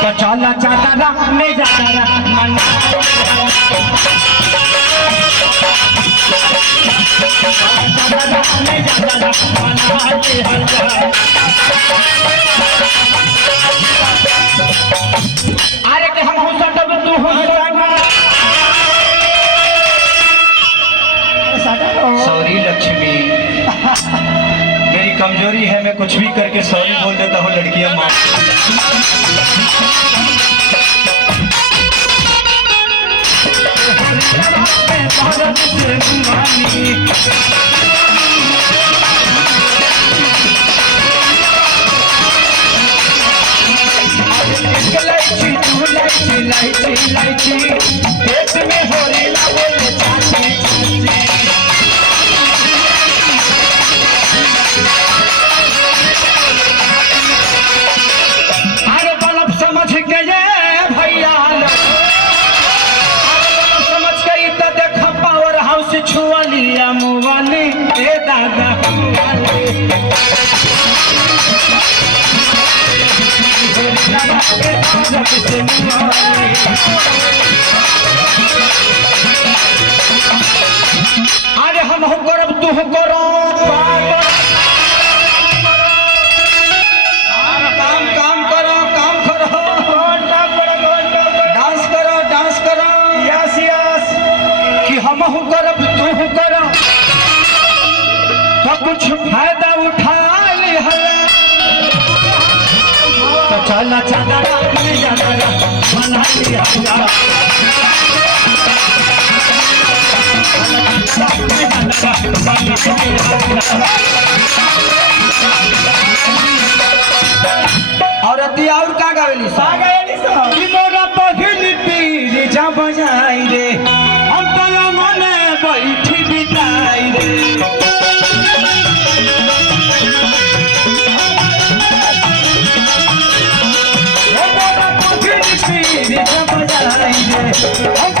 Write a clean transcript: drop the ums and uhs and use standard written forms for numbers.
तो चला चादरा में जादरा मना में जादरा मना अरे के हम हो सकब तू हो सॉरी लक्ष्मी मेरी कमजोरी है, मैं कुछ भी करके सॉरी बोल देता हूँ। लड़कियां माफ पेट में हो रही बोले चाची अरे बल्ब समझ के ये भैया समझ गई तो देखा पावर हाउस छुआ लिया मुवाली ए दादा अरे हम हो करब तू हो करो काम करो डांस करो यस कि हम हो करब तू हो करो तो कुछ फायदा उठा ली है तो चला चादरा में जादरा बना लिया औरती और का गावेली कि मोरा पहिली पीर जा बजाई रे हम तो मने बैठी बिताई रे मोरा पहिली पीर जा बजाई रे